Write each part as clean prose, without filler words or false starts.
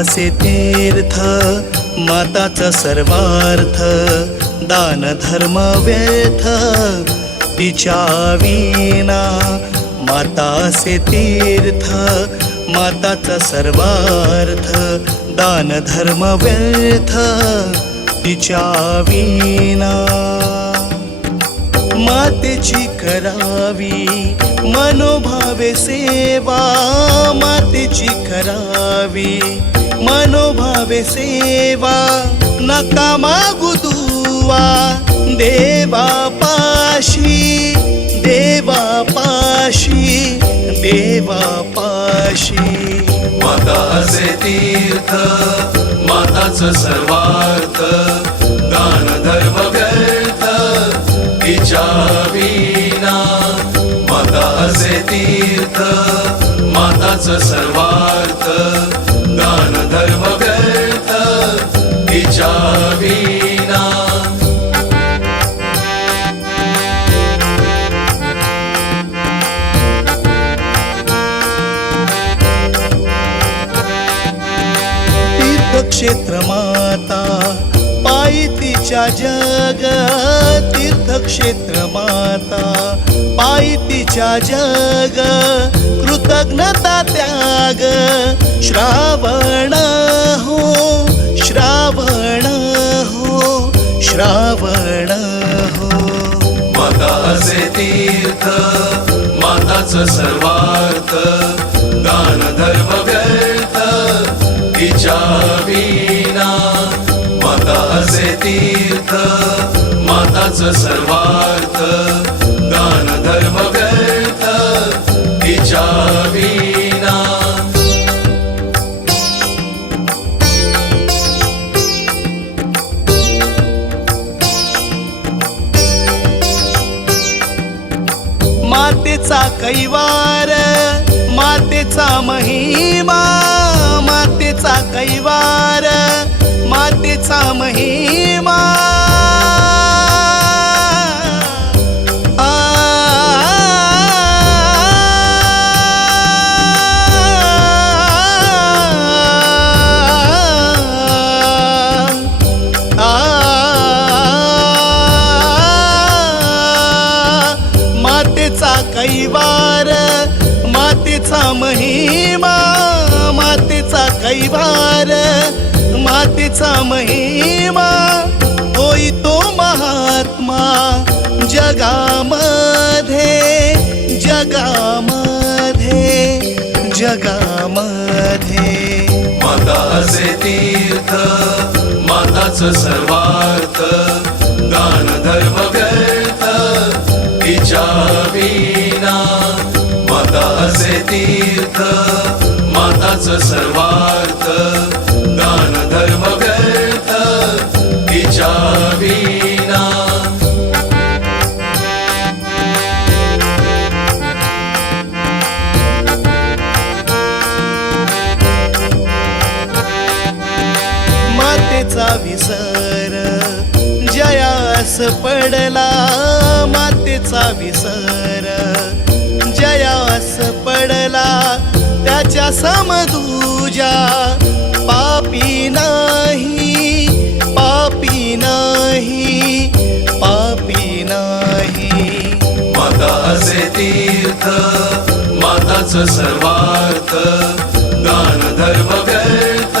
माताचे तीर्थ, माताचा सर्वार्थ, दान धर्म व्यर्थ तिच्या विना. माताचे तीर्थ, माताचा सर्वार्थ, दान धर्म व्यर्थ तिच्या विना. मातेची करावी मनोभावे सेवा, मातेची करावी मनोभावे सेवा. नका मागू दुवा देवापाशी, देवापाशी, देवापाशी. माताचे तीर्थ, माताचं सर्वार्थ, दान धर्म व्यर्थ तिच्या विना. माताचे तीर्थ, माताचं सर्वार्थ, दान धर्म व्यर्थ तिच्या विना. तीर्थक्षेत्र माता पायी तिच्या जग, तीर्थक्षेत्र माता पायी तिच्या जग. कृतज्ञता त्याग श्रावण हो, श्रावण हो, श्रावण हो. माताचे तीर्थ, माताचं सर्वार्थ, दान धर्म व्यर्थ तिच्या विना. माताचे तीर्थ, माताचं सर्वार्थ, दान धर्म व्यर्थ तिच्या विना. मातेचा कैवार, मातेचा महिमा, मातेचा कैवार, मातेचा महिमा. मातेचा कैवार, मातेचा महिमा, मातेचा कैवार, मातेचा महिमा. होई तो महात्मा जगामध्ये, जगामध्ये, जगामध्ये. माताचे तीर्थ, माताचं सर्वार्थ, दान धर्म व्यर्थ तिच्या विना. माताचे तीर्थ, माताचं सर्वार्थ, दान धर्म व्यर्थ तिच्या विना. मातेचा विसर जयास पडला, मातेचा विसर जयास पडला. त्याच्या समदूजा पापी नाही, पापी नाही, पापी नाही. माताचे तीर्थ, माताचं सर्वार्थ, दान धर्म व्यर्थ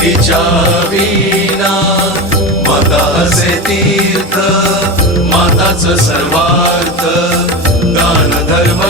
तिच्या विना. माताचे तीर्थ, माताचं सर्वार्थ, दान धर्म